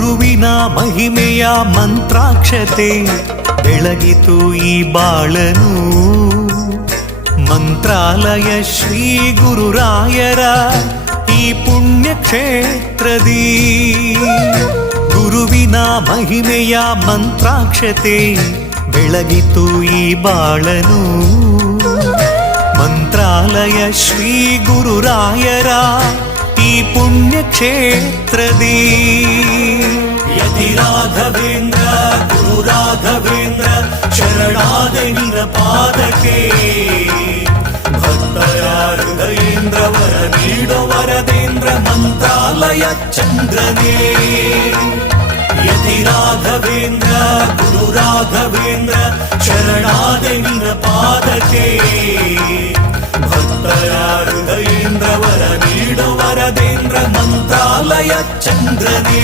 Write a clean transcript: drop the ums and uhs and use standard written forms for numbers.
ಗುರುವಿನ ಮಹಿಮೆಯ ಮಂತ್ರಾಕ್ಷತೆ ಬೆಳಗಿತು ಈ ಬಾಳನು. ಮಂತ್ರಾಲಯ ಶ್ರೀ ಗುರುರಾಯರ ಈ ಪುಣ್ಯ ಕ್ಷೇತ್ರದಿ ಗುರುವಿನ ಮಹಿಮೆಯ ಮಂತ್ರಾಕ್ಷತೆ ಬೆಳಗಿತು ಈ ಬಾಳನು. ಮಂತ್ರಾಲಯ ಶ್ರೀ ಗುರುರಾಯರ ಈ ಪುಣ್ಯ ಕ್ಷೇತ್ರದಿ ಯತಿ ರಾಘವೇಂದ್ರ ಗುರು ರಾಘವೇಂದ್ರ ಶರಣಾದ ನಿನ ಪಾದಕ್ಕೆ. ಭಕ್ತರ ಹೃದಯೇಂದ್ರ ವರ ನೀಡೋ ವರದೇಂದ್ರ ಮಂತ್ರಾಲಯ ಚಂದ್ರನೇ. ಯತಿ ರಾಘವೇಂದ್ರ ಗುರು ರಾಘವೇಂದ್ರ ಶರಣಾದ ನಿನ ಪಾದಕ್ಕೆ. ಭಕ್ತರ ಹೃದಯೇಂದ್ರ ವರ ನೀಡೋ ವರದೇಂದ್ರ ಮಂತ್ರಾಲಯ ಚಂದ್ರನೇ.